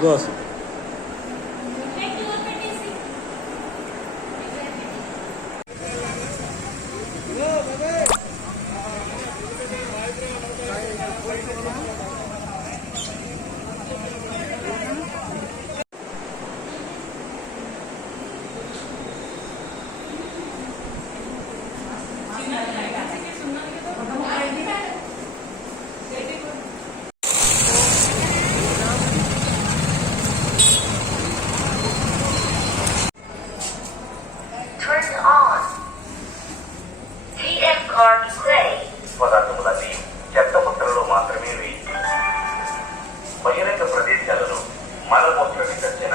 告诉。పదార్థములన్నీ చెత్తపుట్టలలో మాత్రమే వేయి బహిరంగ ప్రదేశాలలో మలమూత్ర విసర్జన